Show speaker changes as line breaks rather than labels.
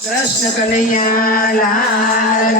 Krishna Kanaiya Lal